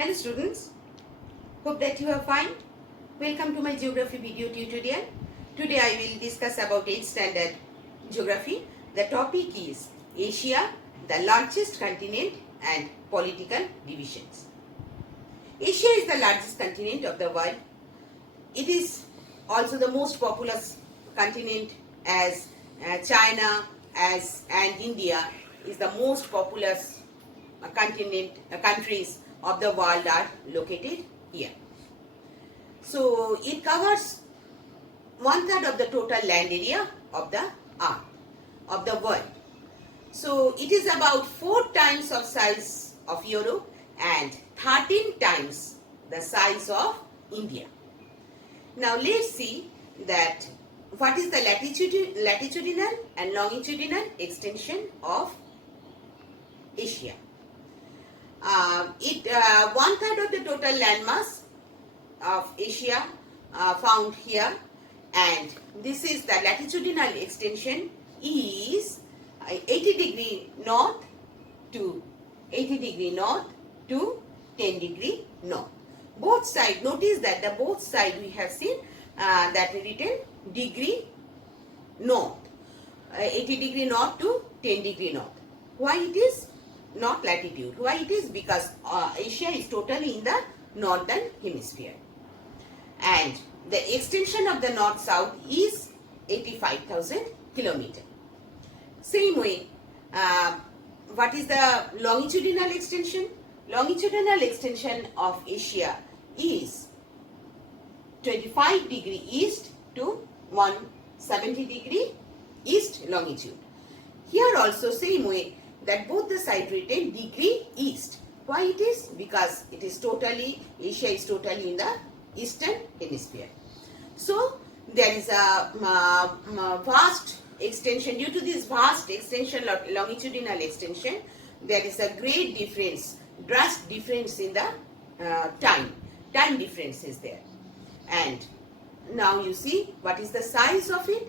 Hello students, hope that you are fine. Welcome to my geography video tutorial. Today I will discuss about 8th standard geography. The topic is Asia, the largest continent and political divisions. Asia is the largest continent of the world. It is also the most populous continent as China and India is the most populous countries of the world are located here. So it covers 1/3 of the total land area of the earth, of the world. So it is about 4 times of size of Europe and 13 times the size of India. Now let's see that what is the latitudinal and longitudinal extension of Asia. 1/3 of the total landmass of Asia found here, and this is the latitudinal extension is 80 degree north to 80 degree north to 10 degree north. Both sides, notice that the both side we have seen that written degree north, 80 degree north to 10 degree north. Why it is not latitude? Why it is? Because Asia is totally in the northern hemisphere, and the extension of the north-south is 85,000 kilometers. Same way, what is the longitudinal extension? Longitudinal extension of Asia is 25 degree east to 170 degree east longitude. Here also same way, that both the side written degree east. Why it is? Because it is totally, Asia is totally in the eastern hemisphere. So there is a vast extension. Due to this vast extension, longitudinal extension, there is a great difference, drastic difference in the time difference is there. And now you see what is the size of it.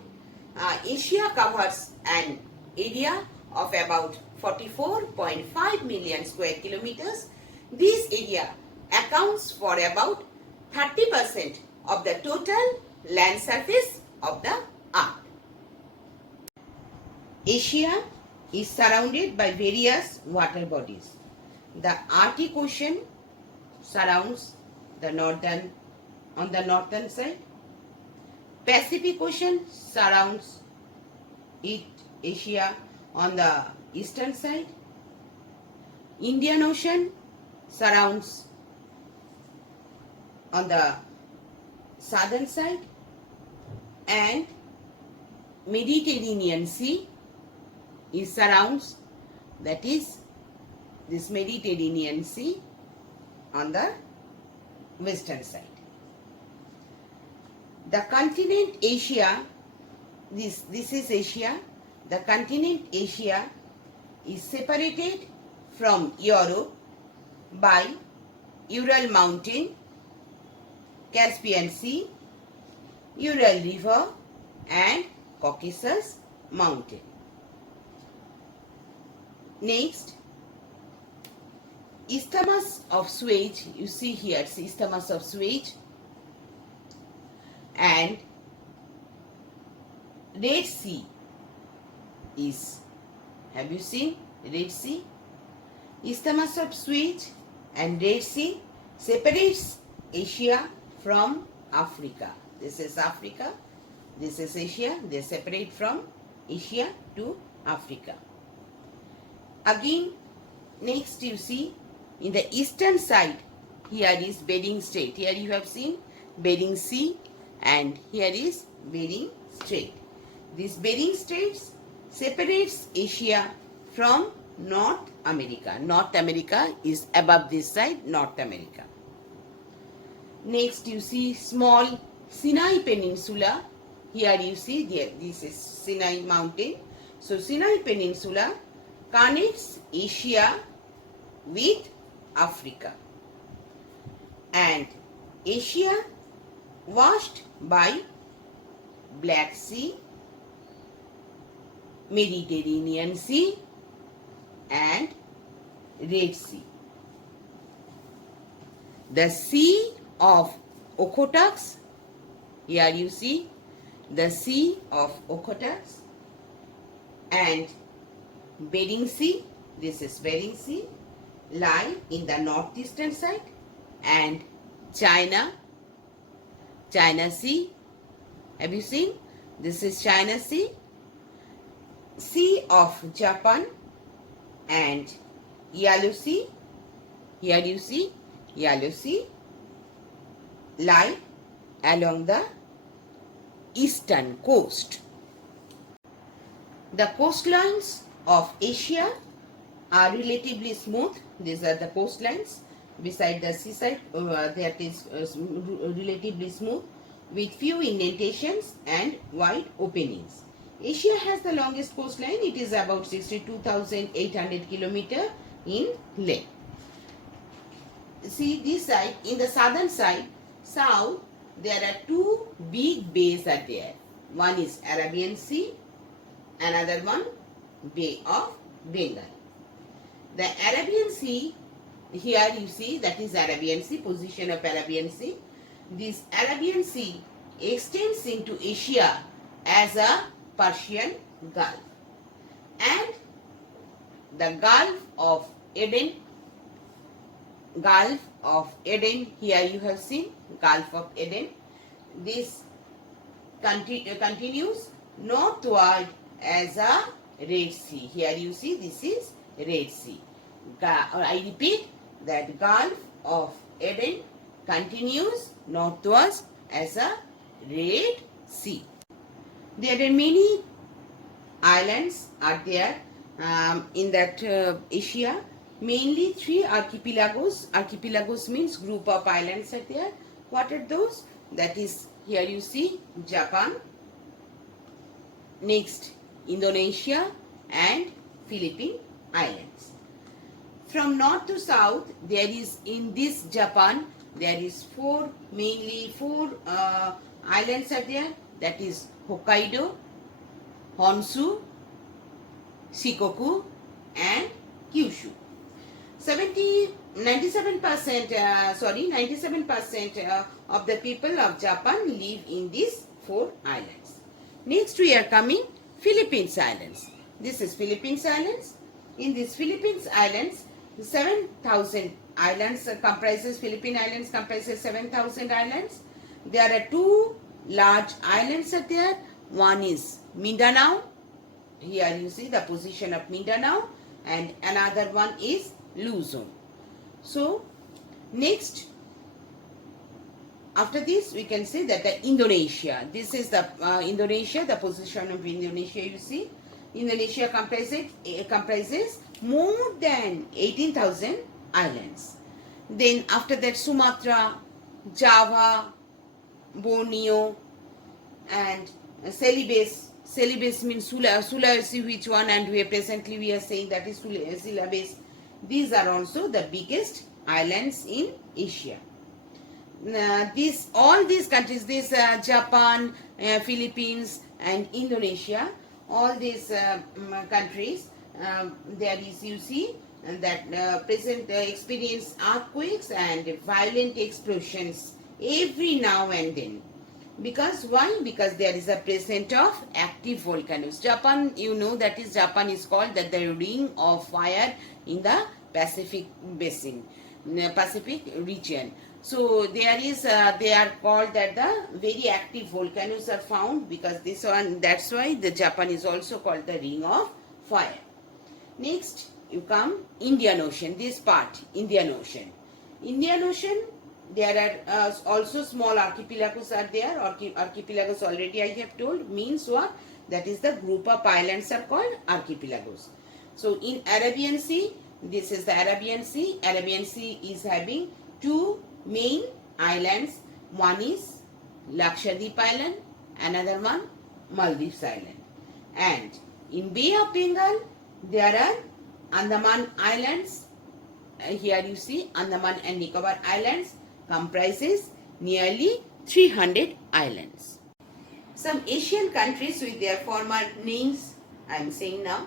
Asia covers an area of about 44.5 million square kilometers. This area accounts for about 30% of the total land surface of the earth. Asia is surrounded by various water bodies. The Arctic Ocean surrounds the northern side. Pacific Ocean surrounds Asia on the eastern side. Indian Ocean surrounds on the southern side, and Mediterranean Sea surrounds, that is this Mediterranean Sea on the western side. The continent Asia, this is Asia. The continent Asia is separated from Europe by Ural Mountain, Caspian Sea, Ural River and Caucasus Mountain. Next, Isthmus of Suez, you see here, it's Isthmus of Suez, and Red Sea is, have you seen Red Sea? Isthmus of Suez and Red Sea separates Asia from Africa. This is Africa, this is Asia. They separate from Asia to Africa. Again, next you see in the eastern side, here is Bering Strait. Here you have seen Bering Sea, and here is Bering Strait. This Bering Strait separates Asia from North America. North America is above this side, North America. Next you see small Sinai Peninsula. Here you see there, this is Sinai Mountain. So Sinai Peninsula connects Asia with Africa, and Asia washed by Black Sea, Mediterranean Sea and Red Sea. the Sea of Okhotsk. Here you see the Sea of Okhotsk and Bering Sea. This is Bering Sea, lie in the northeastern side, and China Sea. Have you seen? This is China Sea, Sea of Japan, and Yellow Sea. Here you see Yellow Sea lie along the eastern coast. The coastlines of Asia are relatively smooth. These are the coastlines. Beside the seaside, that is relatively smooth with few indentations and wide openings. Asia has the longest coastline. It is about 62,800 km in length. See this side, in the southern side, south, there are two big bays are there. One is Arabian Sea, another one Bay of Bengal. The Arabian Sea, here you see, that is Arabian Sea, position of Arabian Sea. This Arabian Sea extends into Asia as a Persian Gulf. And the Gulf of Eden, here you have seen Gulf of Eden. This continues northward as a Red Sea. Here you see this is Red Sea. I repeat that Gulf of Eden continues northwards as a Red Sea. There are many islands are there in that Asia. Mainly 3 archipelagos. Archipelagos means group of islands are there. What are those? That is, here you see Japan, next Indonesia and Philippine Islands. From north to south, there is, in this Japan, there is mainly four islands are there. That is Hokkaido, Honshu, Shikoku and Kyushu. 97% of the people of Japan live in these 4 islands. Next we are coming Philippines Islands. This is Philippines Islands. In these Philippines Islands, 7,000 islands comprises, Philippine Islands comprises 7,000 islands. There are 2 large islands are there. One is Mindanao. Here you see the position of Mindanao, and another one is Luzon. So next, after this we can say that the Indonesia. This is the Indonesia, the position of Indonesia. You see, Indonesia comprises more than 18,000 islands. Then after that Sumatra, Java, Borneo and Celebes. Celebes means Sulawesi, which one, and presently we are saying that is Celebes. These are also the biggest islands in Asia. All these countries, Japan, Philippines and Indonesia, all these countries, there is, you see, that present experience earthquakes and violent explosions every now and then. Because why? Because there is a presence of active volcanoes. Japan, you know, that is Japan is called that the ring of fire in the Pacific basin, Pacific region. So there is, they are called that the very active volcanoes are found, because this one, that's why the Japan is also called the ring of fire. Next, you come Indian Ocean. This part, Indian Ocean. Indian Ocean. There are also small archipelagos are there. Archipelagos already I have told means what? That is the group of islands are called archipelagos. So in Arabian Sea, this is the Arabian Sea. Arabian Sea is having 2 main islands. One is Lakshadweep Island, another one Maldives Island. And in Bay of Bengal, there are Andaman Islands. Here you see Andaman and Nicobar Islands comprises nearly 300 islands. Some Asian countries with their former names, I am saying now.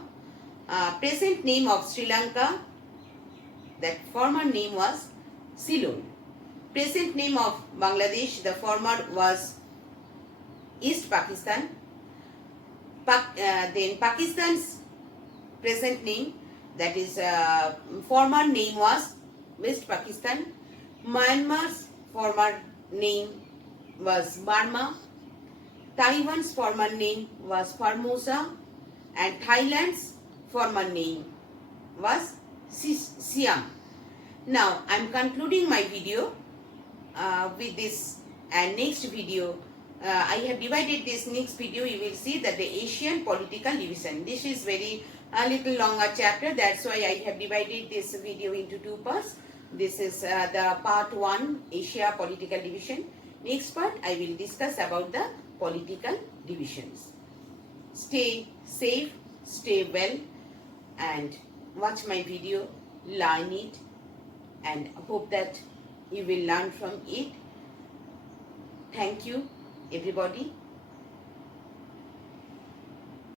Present name of Sri Lanka, that former name was Ceylon. present name of Bangladesh, the former was East Pakistan. Then Pakistan's present name, that is former name was West Pakistan. Myanmar's former name was Burma. Taiwan's former name was Formosa, and Thailand's former name was Siam. Now I am concluding my video with this, and next video I have divided this next video. You will see that the Asian political division. This is very a little longer chapter. That's why I have divided this video into two parts. This is the part 1, Asia political division. Next part I will discuss about the political divisions. Stay safe, stay well, and watch my video, learn it, and hope that you will learn from it. Thank you, everybody.